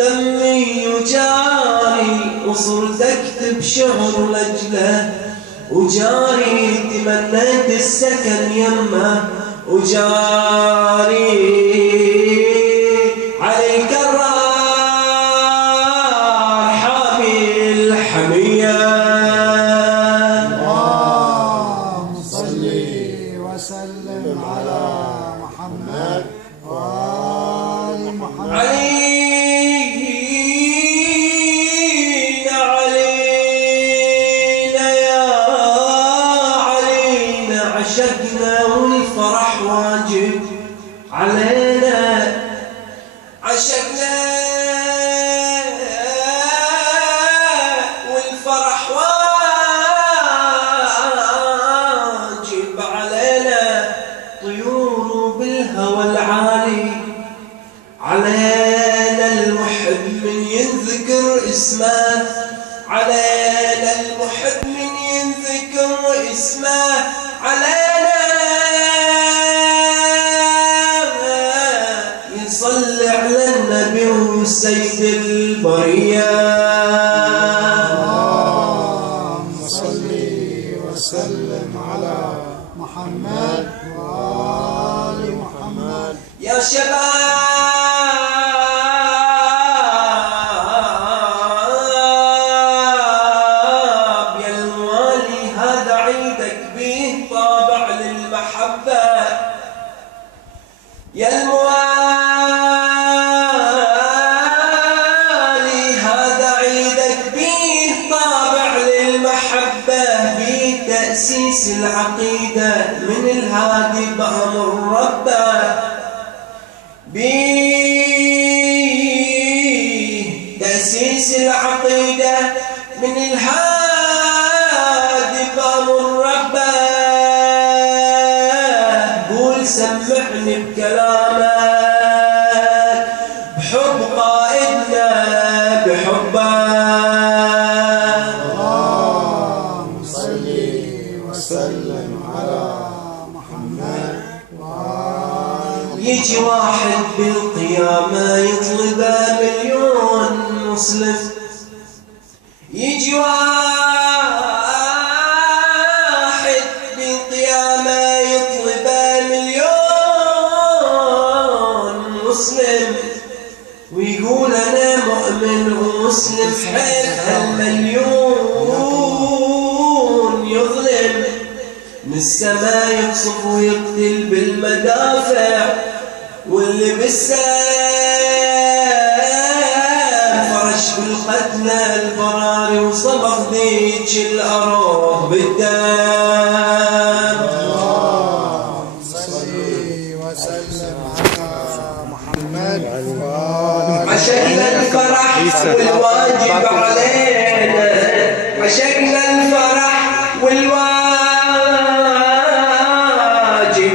دمي وجاري وصرت اكتب شعر لاجله وجاري تمنيت السكن يمه وجاري عليك الرار حامي الحمية. اللهم صل وسلم على محمد وآل محمد. عشقنا والفرح واجب علينا عشقنا والفرح واجب علينا طيور بالهوى العالي علينا المحب من ينذكر اسمه علينا المحب من ينذكر اسمه علينا يصلي على النبي وسيد البرية. اللهم صل وسلم على محمد وآل محمد. يا شباب يا الموالي هذا عيدك بيه طابع للمحبة يا الموالي هذا عيدك بيه طابع للمحبة بيه تأسيس العقيدة من الهادي بأمر ربه بيه تأسيس العقيدة من الهادي بأمر ربه قول سمعني بكلامك بحب قائدنا بحبه. اللهم صل وسلم على محمد وآل. يجي واحد بالقيامة يطلبه مليون مسلم يجي واحد بالقيامة يطلبه مليون مسلم ويقول أنا مؤمن ومسلم حيث المليون يظلم من السماء يقصف ويقتل بالمدافع واللي بالسيف فرش بالقتلى البراري وصبغ ذيك الأرض بالدم. اللهم صل وسلم على محمد وآل. عشقنا الفرح والواجب علينا عشقنا الفرح والواجب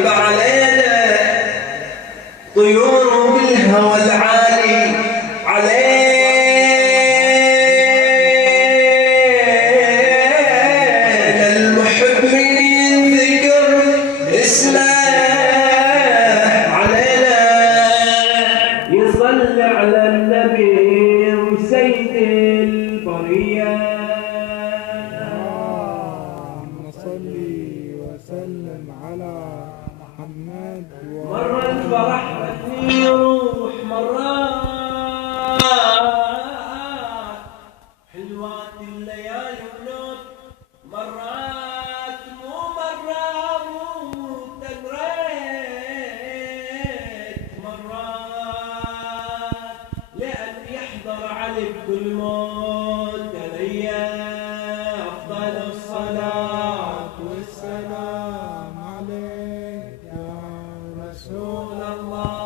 علينا طيور بالهوى العالي علينا المحب من ينذكر اسمه علينا يصلي على النبي وسيد البرية. اللهم صل وسلم على محمد مرة الفرح بدني يروح مرات حلوات الليالي ونوت مرات مو تدريت مرات لأن يحضر علي بكل موت